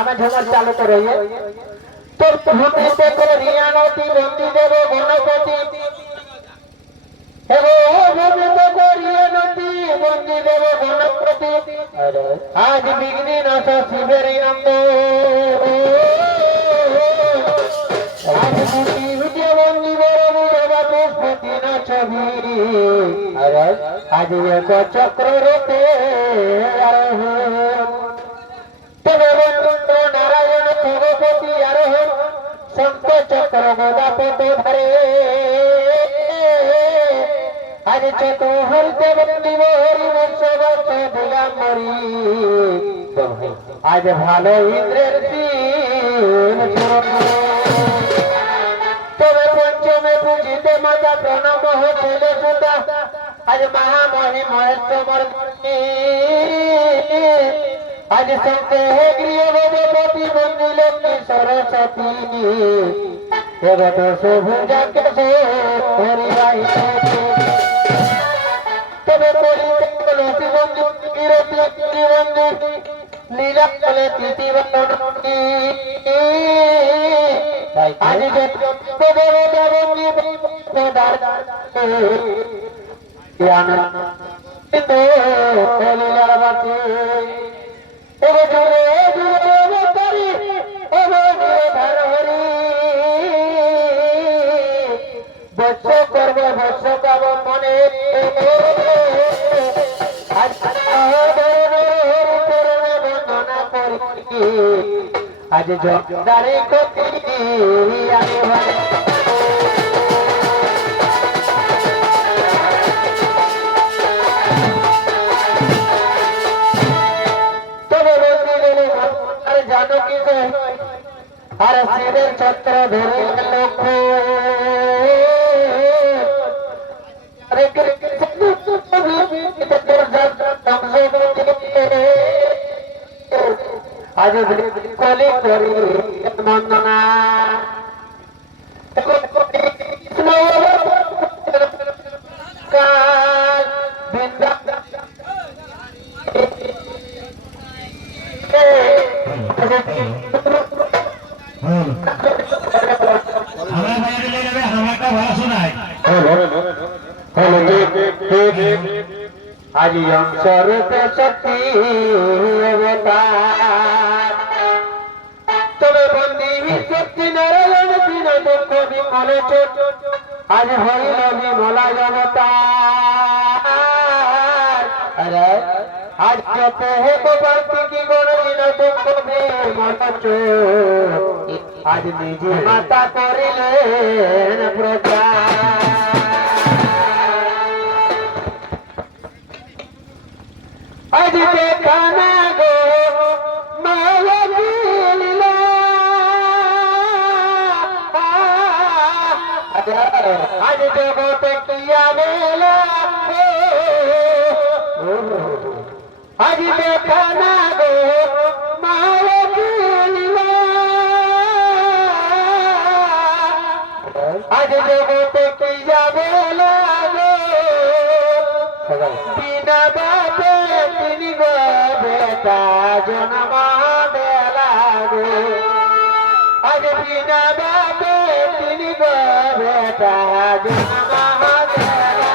हमें झुमर चालू करो ये তোর ভূমিতে করিয়া নদী বন্দি দেব গণপতি হেগো ভূমিতে করিয়া নদী বন্দি দেব গণপতি আজ বিঘ্নি নাশ শিবের নন্দ আজ দুটি হুটে বন্দি বড় বাবা পুষ্পতি না ছবি আজ এক চক্র রূপে তবে বন্ধু নারায়ণ ভগবতী আরোহণ শঙ্খ চক্র গদাপত ধরে আজ চতুর্থ বন্দিব হরি বংশ দিগাম্বরী আজ ভালো ইন্দ্রের তবে পঞ্চমে পূজিতে মাতা প্রণব হচ্ছিল সুতা আজ মহামহি মহেশ্বর আজ সঙ্গে গৃহ ভগবতী মন্দির লক্ষ্মী সরস্বতী জগত শুভুজা কেশে হরিবাই তবে তুলসী মন্দির কিরতি মন্দির লীলা কলে তিথি বন্দী আজ বৎস করব বৎস পাব মনে বন্দনা করি আজ জগদারে কতি তবে জানো কি আর শিবের ছত্র ধরে লক্ষ্য আজ কলি করি বন্দনা আজ অংশরূপে শক্তি তবে বন্দী শক্তি নারায়ণ দিন দুঃখ বিমলে চোট আজ হরিল বিমলা জনতার আজ যত হেব বার্তিকি গণদিন দুঃখ বিমলা চোট আজ নিজে মাতা করিলেন প্রচার আজ দেখানা গো মায়াবিলা আজ জগতে কিয়া বেলা আজ দেখানা গো মায়াবিলা আজ জগতে কিয়া বেলা বিনা বাপে তিনি গো বেটা জন্ম দেলা গো আজ বিনা বাপে তিনি গো বেটা জন্ম দেলা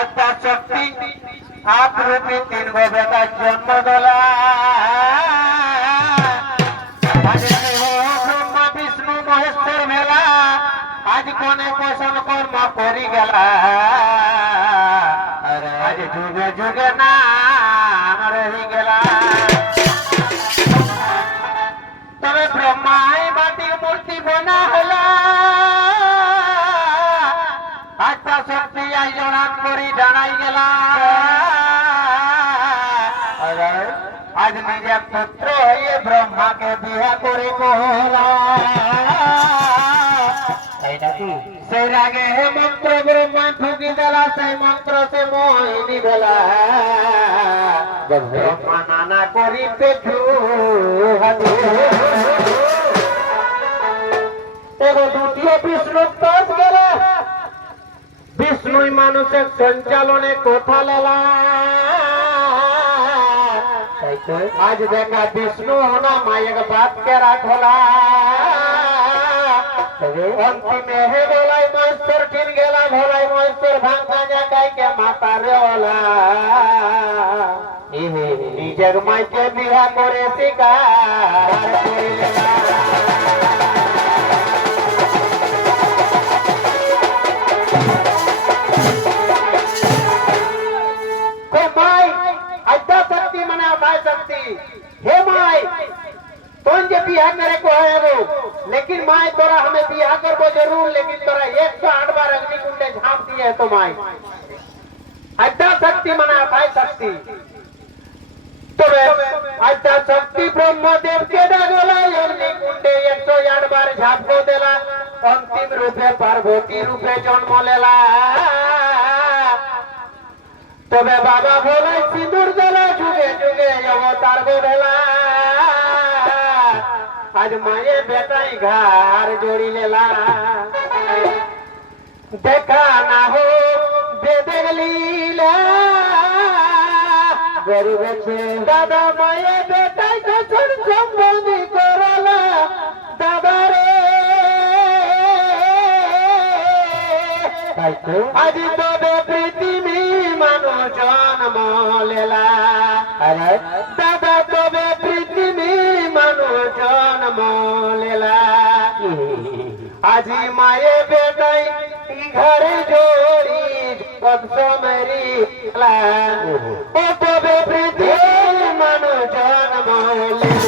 আত্মা শক্তি आप रूपी तीन गो बेटा जन्म दला ब्रह्मा विष्णु महेश्वर मेला आज कोने पोषण कर्म करी गला आज जुगे जुगे नाम रही गला तबे ब्रह्माई माटी मूर्ति बना होला আত্মা শক্তি আয়োজন করি জানাই গেলা আজ নিজের পুত্র হয়ে ব্রহ্মাকে বিয়ে করে কহলা সেই রাগে হে মন্ত্র ব্রহ্মা ফুকি দেলা সেই মন্ত্র সে মোহিনী বেলা ব্রহ্মা নানা করি পেঠু এগো দ্বিতীয় বিষ্ণু পাস গেলা বিষ্ণুই মানুষের সঞ্চালনে কথা লেলা আজ দেখা বিষ্ণু হোনা মায়ের বাপকে রাখলা অন্তিমে হে বলাই মহেশ্বর কিন গেলা ভোলাই মহেশ্বর ভাঙা জায়গাকে মাতা রেওয়ালা নিজের মাইকে বিয়া করে শিকার করে লেলা हे माई तुम जो बिहार मेरे को है वो लेकिन माई तोरा हमें बिहार कर वो जरूर लेकिन तोरा 108 बार अग्नि कुंडे झांप दिए है तो माई अद्दा शक्ति मना भाई शक्ति तो अद्दा शक्ति ब्रह्मदेव के डागोला अग्नि कुंडे 108 बार झांप को देला अंतिम रूपे पार्वती रूपे जन्म लेला तबे बाबा बोले सिंदूर देला जुगे जुगे अवतार बोला आज माये बेटाई घर जोड़ी लेला देखा ना हो बेदेग लीला गरीब छे दादा माये बेटाई को छोड़ संबंधी करला दादा रे आज तबे प्रीति में मानो जन्म लेला अरे दादा तबे प्रीति में मानो जन्म लेला आज माये बेटाई घर जोड़ी कब्जा मेरी ला ओ तबे प्रीति मानो जन्म लेला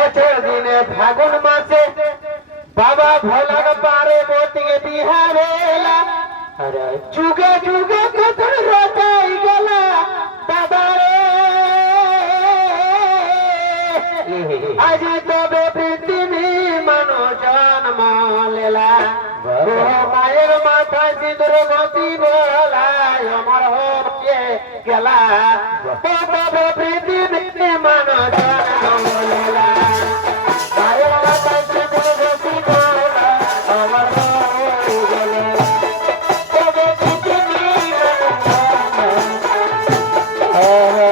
फागुन मासे बाबा भोला पारे मोती के बिहारेला अरे जुगे जुगे कथन रोताई गला दादा रे आज तबे पृथ्वी मानो जन्म लेला मायर माथा सिंदूर गति बोला अमर हो गेला तबे पृथ्वी मानो जन्म लेला Oh,